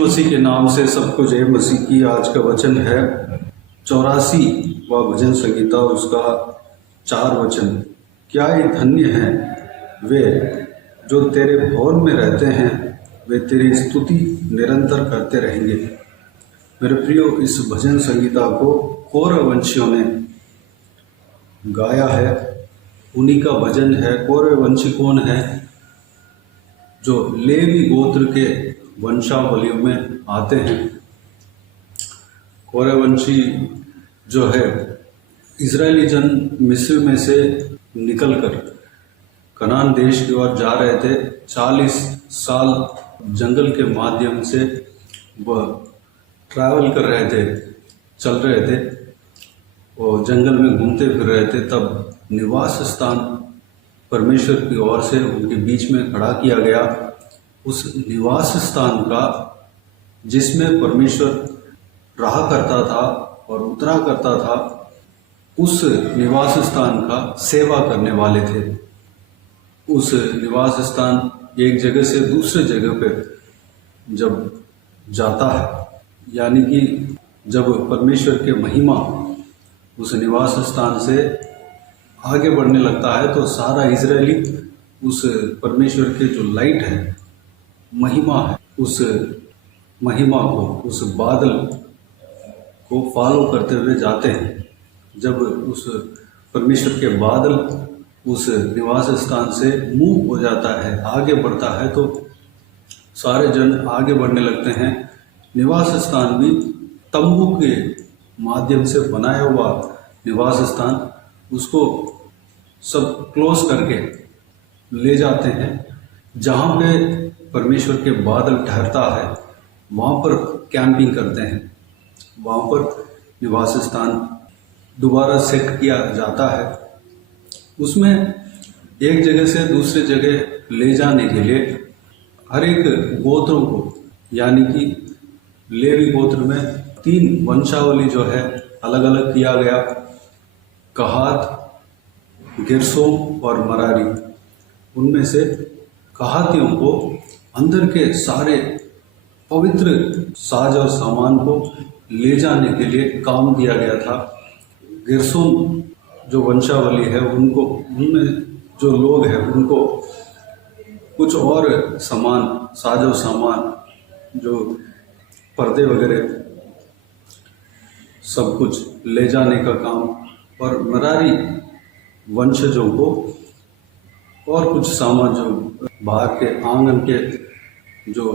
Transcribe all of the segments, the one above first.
मसीह के नाम से सबको जय मसीह की। आज का वचन है 84वां भजन संगीता, उसका 4 वचन। क्या ये धन्य हैं वे जो तेरे भवन में रहते हैं, वे तेरी स्तुति निरंतर करते रहेंगे। मेरे प्रियो, इस भजन संगीता को कौरववंशियों ने गाया है, उन्हीं का भजन है। कौरववंशी कौन है? जो लेवी गोत्र के वंशावलियों में आते हैं। कौरववंशी जो है, इजरायली जन मिस्र में से निकलकर कनान देश की ओर जा रहे थे। 40 साल जंगल के माध्यम से वह ट्रैवल कर रहे थे, चल रहे थे और जंगल में घूमते फिर रहे थे। तब निवास स्थान परमेश्वर की ओर से उनके बीच में खड़ा किया गया। उस निवास स्थान का, जिसमें परमेश्वर रहा करता था और उतरा करता था, उस निवास स्थान का सेवा करने वाले थे। उस निवास स्थान एक जगह से दूसरे जगह पे जब जाता है, यानी कि जब परमेश्वर के महिमा उस निवास स्थान से आगे बढ़ने लगता है, तो सारा इजरायली उस परमेश्वर के जो लाइट है, महिमा है, उस महिमा को, उस बादल को फॉलो करते हुए जाते हैं। जब उस परमेश्वर के बादल उस निवास स्थान से मूव हो जाता है, आगे बढ़ता है, तो सारे जन आगे बढ़ने लगते हैं। निवास स्थान भी तंबू के माध्यम से बनाया हुआ निवास स्थान, उसको सब क्लोज करके ले जाते हैं। जहाँ पे परमेश्वर के बादल ठहरता है, वहाँ पर कैंपिंग करते हैं। वहाँ पर निवास स्थान दोबारा सेट किया जाता है। उसमें एक जगह से दूसरे जगह ले जाने के लिए हर एक गोत्रों को, यानी कि लेवी गोत्र में 3 वंशावली जो है अलग अलग किया गया। कहात, गेर्शोम और मरारी। उनमें से कहातियों को अंदर के सारे पवित्र साज और सामान को ले जाने के लिए काम दिया गया था। गेर्शोम जो वंशावली है, उनको, उनमें जो लोग हैं, उनको कुछ और सामान, साजो सामान, जो पर्दे वगैरह, सब कुछ ले जाने का काम, और मरारी वंशजों को और कुछ सामान, जो बाहर के आंगन के जो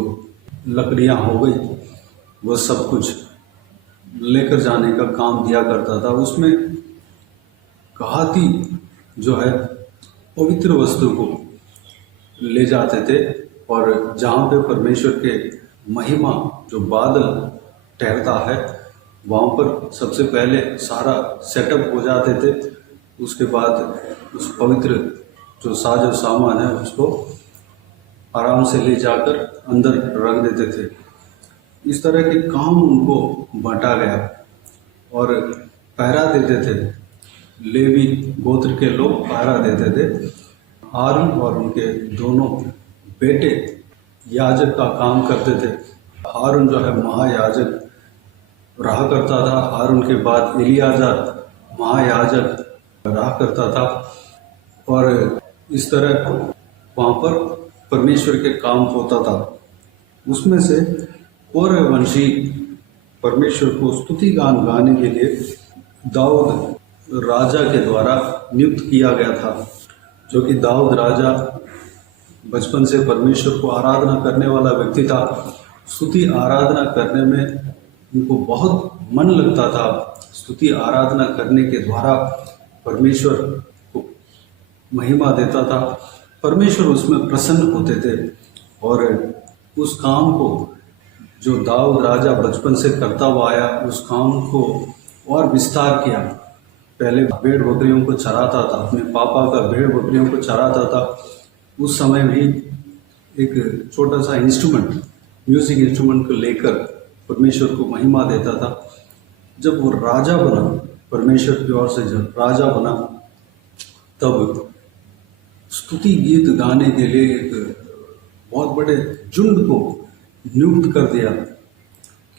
लकड़ियां हो गई, वह सब कुछ लेकर जाने का काम दिया करता था। उसमें कहाती जो है पवित्र वस्तु को ले जाते थे, और जहाँ पे परमेश्वर के महिमा जो बादल ठहरता है, वहाँ पर सबसे पहले सारा सेटअप हो जाते थे। उसके बाद उस पवित्र जो साज सामान है, उसको आराम से ले जाकर अंदर रख देते थे। इस तरह के काम उनको बांटा गया और पहरा देते थे। लेवी गोत्र के लोग पहरा देते थे। हारून और उनके दोनों बेटे याजक का काम करते थे। हारून जो है महायाजक रहा करता था। हारून के बाद एलियाजार महायाजक रहा करता था। और इस तरह वहाँ पर परमेश्वर के काम होता था। उसमें से कौरववंशी परमेश्वर को स्तुति गान गाने के लिए दाऊद राजा के द्वारा नियुक्त किया गया था, जो कि दाऊद राजा बचपन से परमेश्वर को आराधना करने वाला व्यक्ति था। स्तुति आराधना करने में उनको बहुत मन लगता था। स्तुति आराधना करने के द्वारा परमेश्वर को महिमा देता था। परमेश्वर उसमें प्रसन्न होते थे और उस काम को जो दाऊद राजा बचपन से करता हुआ आया, उस काम को और विस्तार किया। पहले भेड़ बकरियों को चराता था, अपने पापा का भेड़ बकरियों को चराता था। उस समय भी एक छोटा सा इंस्ट्रूमेंट, म्यूजिक इंस्ट्रूमेंट को लेकर परमेश्वर को महिमा देता था। जब वो राजा बना, परमेश्वर की ओर से जब राजा बना, तब स्तुति गीत गाने के लिए एक बहुत बड़े झुंड को नियुक्त कर दिया।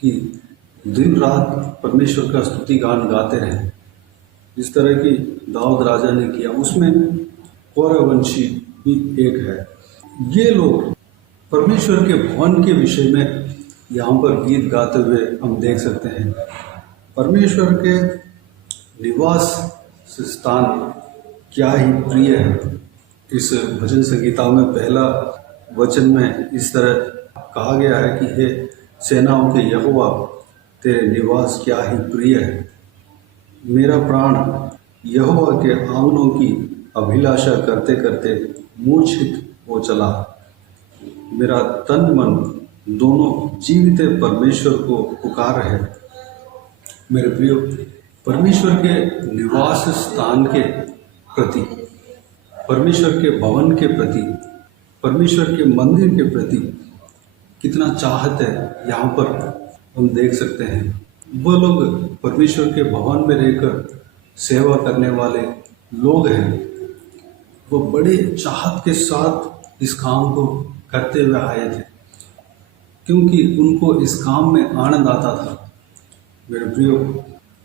कि दिन रात परमेश्वर का स्तुति गान गाते रहें, जिस तरह की दाऊद राजा ने किया। उसमें कौरववंशी भी एक है। ये लोग परमेश्वर के भवन के विषय में यहाँ पर गीत गाते हुए हम देख सकते हैं। परमेश्वर के निवास स्थान क्या ही प्रिय है। इस भजन संगीता में पहला वचन में इस तरह कहा गया है कि हे सेनाओं के यहोवा, तेरे निवास क्या ही प्रिय है। मेरा प्राण यहोवा के आंगनों की अभिलाषा करते करते मूर्छित हो चला। मेरा तन मन दोनों जीवित परमेश्वर को पुकार है। मेरे प्रियो, परमेश्वर के निवास स्थान के प्रति, परमेश्वर के भवन के प्रति, परमेश्वर के मंदिर के प्रति कितना चाहत है यहाँ पर हम देख सकते हैं। वो लोग परमेश्वर के भवन में रहकर सेवा करने वाले लोग हैं। वो बड़े चाहत के साथ इस काम को करते हुए आए थे, क्योंकि उनको इस काम में आनंद आता था। मेरे प्रियो,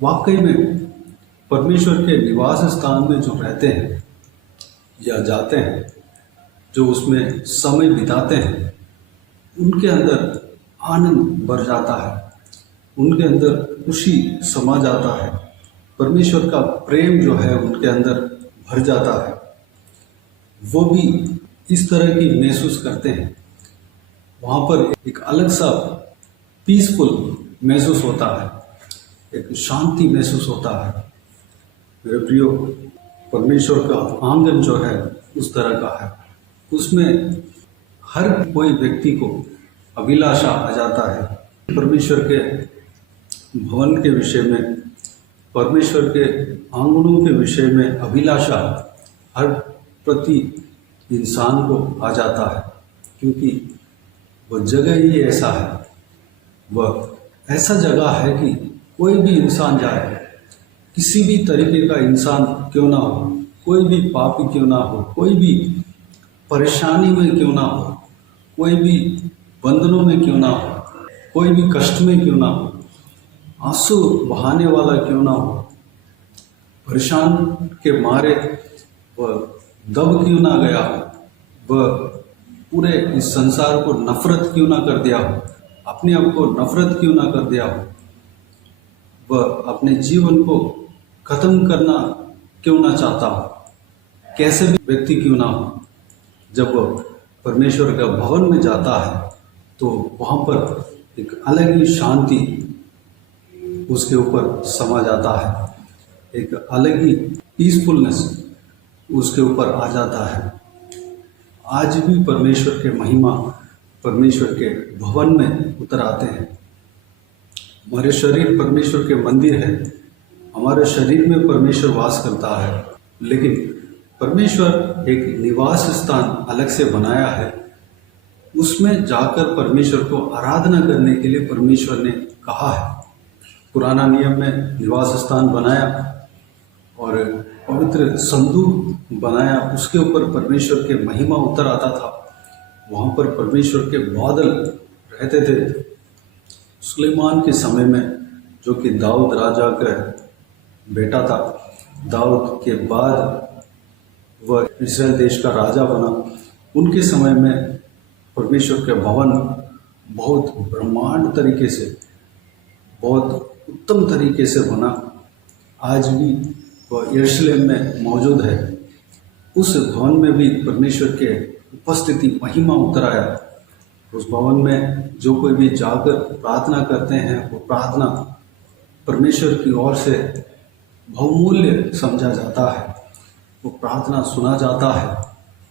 वाकई में परमेश्वर के निवास स्थान में जो रहते हैं या जाते हैं, जो उसमें समय बिताते हैं, उनके अंदर आनंद भर जाता है, उनके अंदर खुशी समा जाता है, परमेश्वर का प्रेम जो है उनके अंदर भर जाता है। वो भी इस तरह की महसूस करते हैं। वहाँ पर एक अलग सा पीसफुल महसूस होता है, एक शांति महसूस होता है। मेरे प्रियो, परमेश्वर का आंगन जो है उस तरह का है। उसमें हर कोई व्यक्ति को अभिलाषा आ जाता है। परमेश्वर के भवन के विषय में, परमेश्वर के आंगनों के विषय में अभिलाषा हर प्रति इंसान को आ जाता है, क्योंकि वह जगह ही ऐसा है, वह ऐसा जगह है कि कोई भी इंसान जाए, किसी भी तरीके का इंसान क्यों ना हो, कोई भी पापी क्यों ना हो, कोई भी परेशानी में क्यों ना हो, कोई भी बंधनों में क्यों ना हो, कोई भी कष्ट में क्यों ना हो, आंसू बहाने वाला क्यों ना हो, परेशान के मारे वह दब क्यों ना गया हो, वह पूरे इस संसार को नफरत क्यों ना कर दिया हो, अपने आप को नफरत क्यों ना कर दिया हो, वह अपने जीवन को खत्म करना क्यों ना चाहता हो, कैसे भी व्यक्ति क्यों ना हो, जब वह परमेश्वर का भवन में जाता है तो वहाँ पर एक अलग ही शांति उसके ऊपर समा जाता है, एक अलग ही पीसफुलनेस उसके ऊपर आ जाता है। आज भी परमेश्वर के महिमा परमेश्वर के भवन में उतर आते हैं। हमारे शरीर परमेश्वर के मंदिर है, हमारे शरीर में परमेश्वर वास करता है, लेकिन परमेश्वर एक निवास स्थान अलग से बनाया है। उसमें जाकर परमेश्वर को आराधना करने के लिए परमेश्वर ने कहा है। पुराना नियम में निवास स्थान बनाया और पवित्र संदूक बनाया, उसके ऊपर परमेश्वर के महिमा उतर आता था। वहाँ पर परमेश्वर के बादल रहते थे। सुलेमान के समय में, जो कि दाऊद राजा का बेटा था, दाऊद के बाद वह इस्राएल देश का राजा बना, उनके समय में परमेश्वर का भवन बहुत ब्रह्मांड तरीके से, बहुत उत्तम तरीके से बना। आज भी वह यरूशलेम में मौजूद है। उस भवन में भी परमेश्वर के उपस्थिति महिमा उतर आया। उस भवन में जो कोई भी जाकर प्रार्थना करते हैं, वो प्रार्थना परमेश्वर की ओर से बहुमूल्य समझा जाता है। वो प्रार्थना सुना जाता है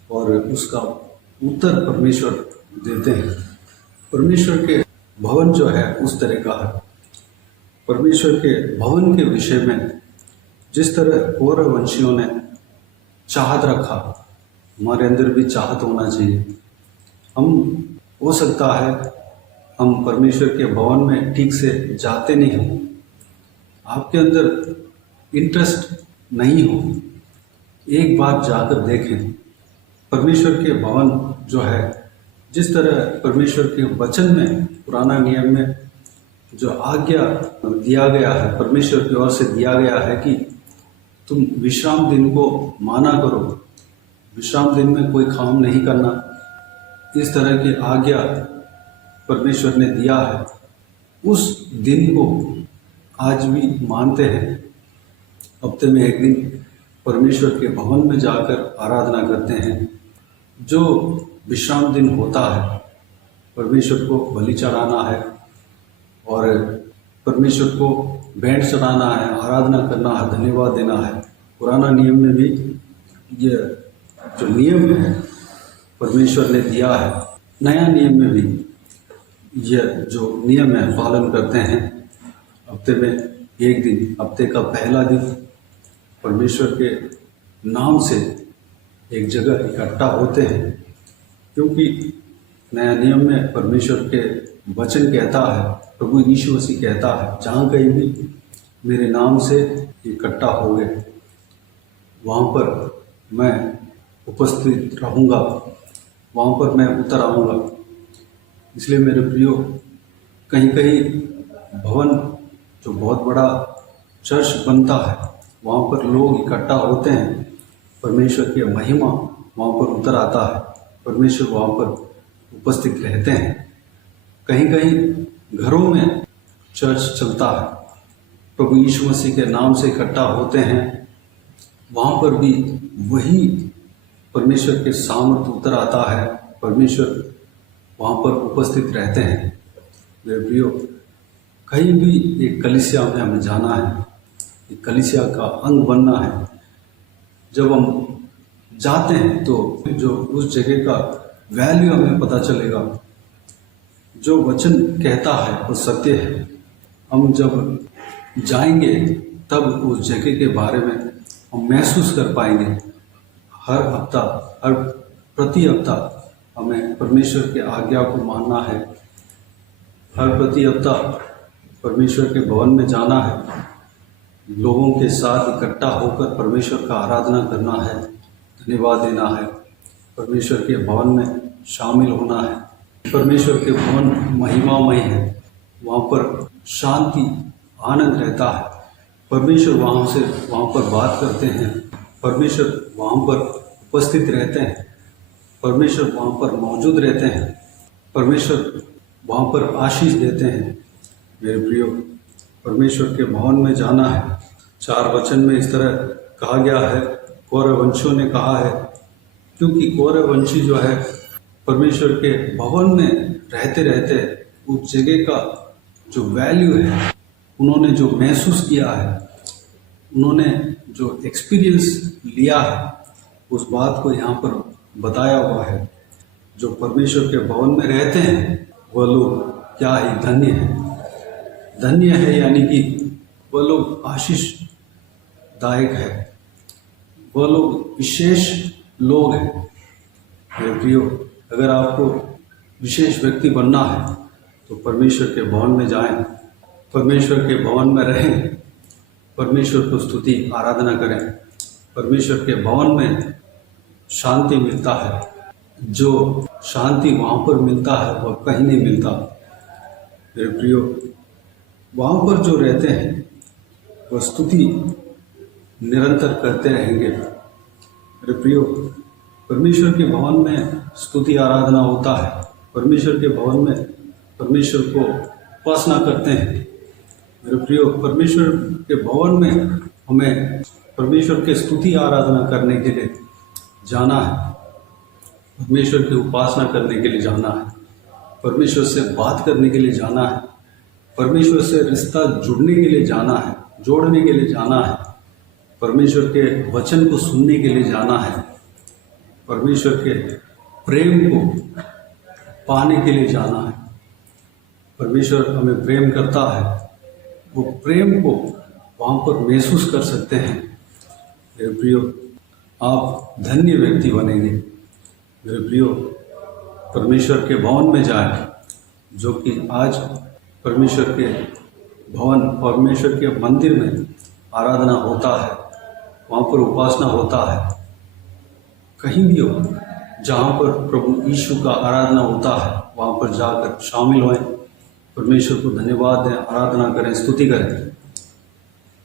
और उसका उत्तर परमेश्वर देते हैं। परमेश्वर के भवन जो है उस तरह का है। परमेश्वर के भवन के विषय में जिस तरह कौरववंशियों ने चाहत रखा, हमारे अंदर भी चाहत होना चाहिए। हम हो सकता है हम परमेश्वर के भवन में ठीक से जाते नहीं हो, आपके अंदर इंटरेस्ट नहीं हो, एक बार जाकर देखें। परमेश्वर के भवन जो है, जिस तरह परमेश्वर के वचन में, पुराना नियम में जो आज्ञा दिया गया है, परमेश्वर की ओर से दिया गया है कि तुम विश्राम दिन को माना करो, विश्राम दिन में कोई काम नहीं करना, इस तरह की आज्ञा परमेश्वर ने दिया है, उस दिन को आज भी मानते हैं। हफ्ते में एक दिन परमेश्वर के भवन में जाकर आराधना करते हैं। जो विश्राम दिन होता है, परमेश्वर को बलि चढ़ाना है और परमेश्वर को भेंट चढ़ाना है, आराधना करना है, धन्यवाद देना है। पुराना नियम में भी ये जो नियम है परमेश्वर ने दिया है, नया नियम में भी ये जो नियम है पालन करते हैं। हफ्ते में एक दिन, हफ्ते का पहला दिन परमेश्वर के नाम से एक जगह इकट्ठा होते हैं, क्योंकि नया नियम में परमेश्वर के वचन कहता है, प्रभु यीशु मसीह कहता है, जहाँ कहीं भी मेरे नाम से इकट्ठा हो गए वहाँ पर मैं उपस्थित रहूँगा, वहाँ पर मैं उतर आऊँगा। इसलिए मेरे प्रियो, कहीं कहीं भवन जो बहुत बड़ा चर्च बनता है, वहाँ पर लोग इकट्ठा होते हैं, परमेश्वर की महिमा वहाँ पर उतर आता है, परमेश्वर वहाँ पर उपस्थित रहते हैं। कहीं कहीं घरों में चर्च चलता है, प्रभु यीशु मसीह के नाम से इकट्ठा होते हैं, वहाँ पर भी वही परमेश्वर के सामर्थ्य उतर आता है, परमेश्वर वहाँ पर उपस्थित रहते हैं। मेरे प्रियो, कहीं भी एक कलीसिया में हमें जाना है, एक कलीसिया का अंग बनना है। जब हम जाते हैं तो जो उस जगह का वैल्यू हमें पता चलेगा। जो वचन कहता है वो सत्य है। हम जब जाएंगे तब उस जगह के बारे में हम महसूस कर पाएंगे। हर हफ्ता, हर प्रति हफ्ता हमें परमेश्वर के आज्ञा को मानना है। हर प्रति हफ्ता परमेश्वर के भवन में जाना है, लोगों के साथ इकट्ठा होकर परमेश्वर का आराधना करना है, धन्यवाद देना है, परमेश्वर के भवन में शामिल होना है। परमेश्वर के भवन महिमामय है, वहाँ पर शांति, आनंद रहता है। परमेश्वर वहाँ पर बात करते हैं, परमेश्वर वहाँ पर उपस्थित रहते हैं, परमेश्वर वहाँ पर मौजूद रहते हैं, परमेश्वर वहाँ पर आशीष देते हैं। मेरे प्रियो, परमेश्वर के भवन में जाना है। 4 वचन में इस तरह कहा गया है, कौरववंशियों ने कहा है, क्योंकि कौरववंशी जो है परमेश्वर के भवन में रहते रहते उस जगह का जो वैल्यू है, उन्होंने जो महसूस किया है, उन्होंने जो एक्सपीरियंस लिया है, उस बात को यहाँ पर बताया हुआ है। जो परमेश्वर के भवन में रहते हैं वह लोग क्या ही धन्य हैं। धन्य है यानी कि वह लोग आशीषदायक है, वह लोग विशेष लोग हैं। मेरे प्रियो, अगर आपको विशेष व्यक्ति बनना है तो परमेश्वर के भवन में जाएं, परमेश्वर के भवन में रहें, परमेश्वर को स्तुति आराधना करें। परमेश्वर के भवन में शांति मिलता है। जो शांति वहाँ पर मिलता है वह कहीं नहीं मिलता। मेरे प्रियो, वहाँ पर जो रहते हैं वह स्तुति निरंतर करते रहेंगे। मेरे प्रियो, परमेश्वर के भवन में स्तुति आराधना होता है। परमेश्वर के भवन में परमेश्वर को उपासना करते हैं। मेरे प्रियो, परमेश्वर के भवन में हमें परमेश्वर के स्तुति आराधना करने के लिए जाना है, परमेश्वर की उपासना करने के लिए जाना है, परमेश्वर से बात करने के लिए जाना है, परमेश्वर से रिश्ता जुड़ने के लिए जाना है, जोड़ने के लिए जाना है, परमेश्वर के वचन को सुनने के लिए जाना है, परमेश्वर के प्रेम को पाने के लिए जाना है। परमेश्वर हमें प्रेम करता है, वो प्रेम को वहाँ पर महसूस कर सकते हैं। मेरे प्रियो, आप धन्य व्यक्ति बनेंगे। मेरे प्रियो, परमेश्वर के भवन में जाएं, जो कि आज परमेश्वर के भवन, परमेश्वर के मंदिर में आराधना होता है, वहाँ पर उपासना होता है। कहीं भी हो जहाँ पर प्रभु यीशु का आराधना होता है, वहाँ पर जाकर शामिल होएं, परमेश्वर को धन्यवाद दें, आराधना करें, स्तुति करें।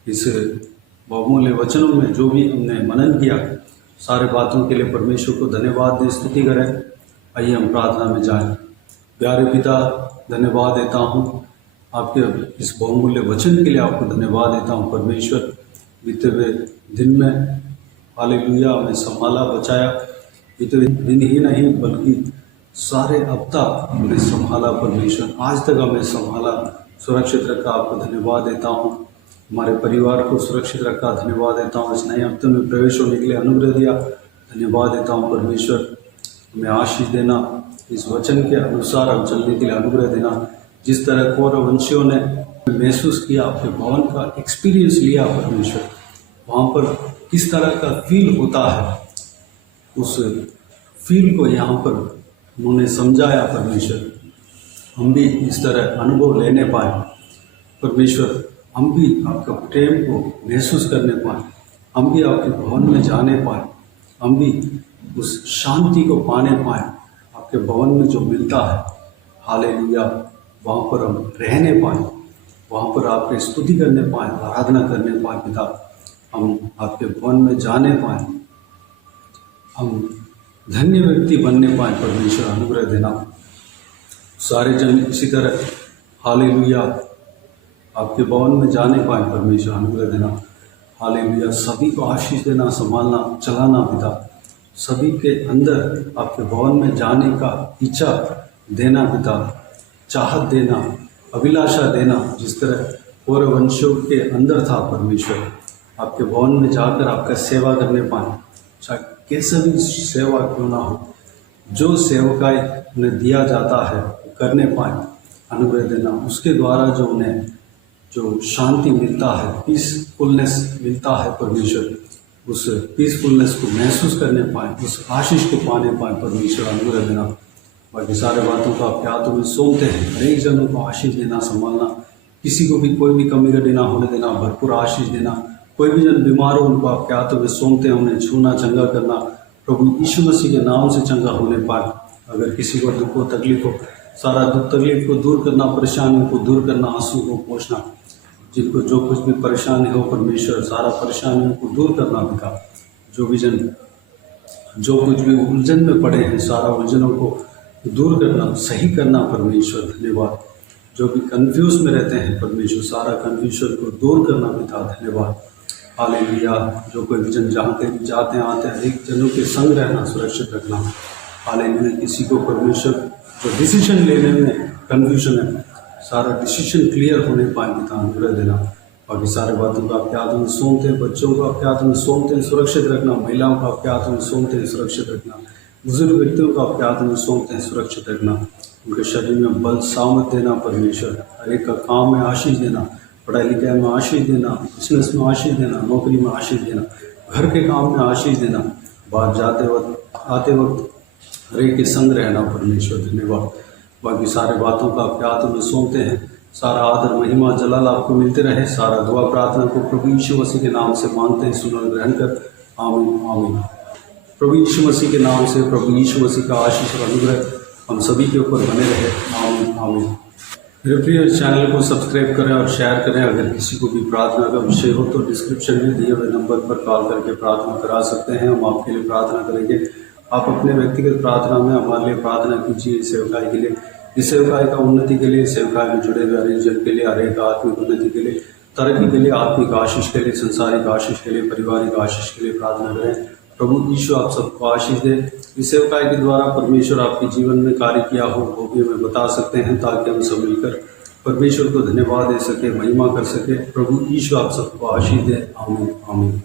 इस बहुमूल्य वचनों में जो भी हमने मनन किया, सारे बातों के लिए परमेश्वर को धन्यवाद दें, स्तुति करें। आइए हम प्रार्थना में जाएं। प्यारे पिता, धन्यवाद देता हूँ आपके इस बहुमूल्य वचन के लिए, आपको धन्यवाद देता हूँ परमेश्वर। बीते हुए दिन में हालेलुया हमें संभाला, बचाया। बीते हुए दिन ही नहीं बल्कि सारे हफ्ता हमें संभाला परमेश्वर, आज तक हमें संभाला, सुरक्षित रखा। आपको धन्यवाद देता हूँ। हमारे परिवार को सुरक्षित रखा, धन्यवाद देता हूँ। इस नए हफ्ते में प्रवेश होने के लिए अनुग्रह दिया, धन्यवाद देता हूँ परमेश्वर। हमें आशीष देना, इस वचन के अनुसार हम चलने के लिए अनुग्रह देना। जिस तरह कौरववंशियों ने महसूस किया, आपके भवन का एक्सपीरियंस लिया परमेश्वर, वहाँ पर किस तरह का फील होता है, उस फील को यहाँ पर उन्होंने समझाया परमेश्वर। हम भी इस तरह अनुभव लेने पाए परमेश्वर, हम भी आपका प्रेम को महसूस करने पाए, हम भी आपके भवन में जाने पाए, हम भी उस शांति को पाने पाए आपके भवन में जो मिलता है। हालेलुया, वहाँ पर हम रहने पाए, वहाँ पर आपकी स्तुति करने पाए, आराधना करने पाए। पिता, हम आपके भवन में जाने पाए, हम धन्य व्यक्ति बनने पाए परमेश्वर, अनुग्रह देना। सारे जन इसी तरह हालेलुया आपके भवन में जाने पाए परमेश्वर, अनुग्रह देना। हालेलुया, सभी को आशीष देना, संभालना, चलाना पिता। सभी के अंदर आपके भवन में जाने का इच्छा देना पिता, चाहत देना, अभिलाषा देना। जिस तरह कौरववंशियों के अंदर था परमेश्वर, आपके भवन में जाकर आपका सेवा करने पाए, चाहे कैसे भी सेवा क्यों ना हो, जो सेवकाई उन्हें दिया जाता है करने पाए, अनुग्रह देना। उसके द्वारा जो उन्हें जो शांति मिलता है, पीसफुलनेस मिलता है परमेश्वर, उस पीसफुलनेस को महसूस करने पाए, उस आशीष को पाने पाए परमेश्वर, अनुग्रह देना। बाकी सारे बातों को आपके हाथों में सौंपते हैं। हर एक जनों को आशीष देना, संभालना, किसी को भी कोई भी कमी घटी ना होने देना, भरपूर आशीष देना। कोई भी जन बीमार हो, उनको आपके हाथों में सौंपते हैं, उन्हें छूना, चंगा करना। प्रभु यीशु मसीह के नाम से चंगा होने पाए। अगर किसी को दुख हो, तकलीफ हो, सारा दुख तकलीफ को दूर करना, परेशानियों को दूर करना, आंसू को पोंछना। जिनको जो कुछ भी परेशानी हो परमेश्वर, सारा परेशानियों को दूर करना पिता। जो भी जन जो कुछ भी उलझन में पड़े हैं, सारा उलझनों को दूर करना, सही करना परमेश्वर, धन्यवाद। जो भी कंफ्यूज में रहते हैं परमेश्वर, सारा कंफ्यूजन को दूर करना पिता, धन्यवाद। हालेलुया, जो कोई भी जन जहाँ कहीं जाते हैं आते हैं, एक जनों के संग रहना, सुरक्षित रखना। हालेलुया, किसी को परमेश्वर जो डिसीजन लेने में कंफ्यूजन है, सारा डिसीजन क्लियर होने पाए पिता, अनुग्रह देना। बाकी सारे बातों को आपके हाथों में सौंपते हैं। बच्चों को आपके हाथों में सौंपते हैं, सुरक्षित रखना। महिलाओं को आपके हाथों में सौंपते हैं, सुरक्षित रखना। बुजुर्ग व्यक्तियों को आपके हाथों में सौंपते हैं, सुरक्षित रखना। उनके शरीर में बल सामर्थ देना परमेश्वर, हर एक का काम में आशीष देना, पढ़ाई लिखाई में आशीष देना, बिजनेस में आशीष देना, नौकरी में आशीष देना, घर के काम में आशीष देना। बाहर जाते वक्त आते वक्त हर एक के संग रहना परमेश्वर, धन्यवाद। बाकी सारे बातों को आपके हाथों में सौंपते हैं। सारा आदर, महिमा, जलाल आपको मिलते रहे। सारा दुआ प्रार्थना को प्रभु यीशु मसीह के नाम से मांगते हैं, सुन और ग्रहण कर। आमीन, आमीन। प्रभु यीशु मसीह के नाम से प्रभु यीशु मसीह का आशीष और अनुग्रह हम सभी के ऊपर बने रहे। आमीन, आमीन। मेरे प्रिय, चैनल को सब्सक्राइब करें और शेयर करें। अगर किसी को भी प्रार्थना का विषय हो तो डिस्क्रिप्शन में दिए हुए नंबर पर कॉल करके प्रार्थना करा सकते हैं। हम आपके लिए प्रार्थना करेंगे। आप अपने व्यक्तिगत प्रार्थना में हमारे लिए प्रार्थना कीजिए, सेवकाई के लिए, इस सेवकाई का उन्नति के लिए, सेवकाई में जुड़े हुए हरेक जन के लिए, हरेक आत्मिक उन्नति के लिए, तरक्की के लिए, आत्मिक आशीष के लिए, संसारिक आशीष के लिए, पारिवारिक आशीष के लिए प्रार्थना करें। प्रभु यीशु आप सबको आशीष दे। इस सेवकाई के द्वारा परमेश्वर आपके जीवन में कार्य किया हो वो भी हमें बता सकते हैं, ताकि हम सब मिलकर परमेश्वर को धन्यवाद दे सके, महिमा कर सके। प्रभु यीशु आप सबको आशीष दे। आमीन, आमीन।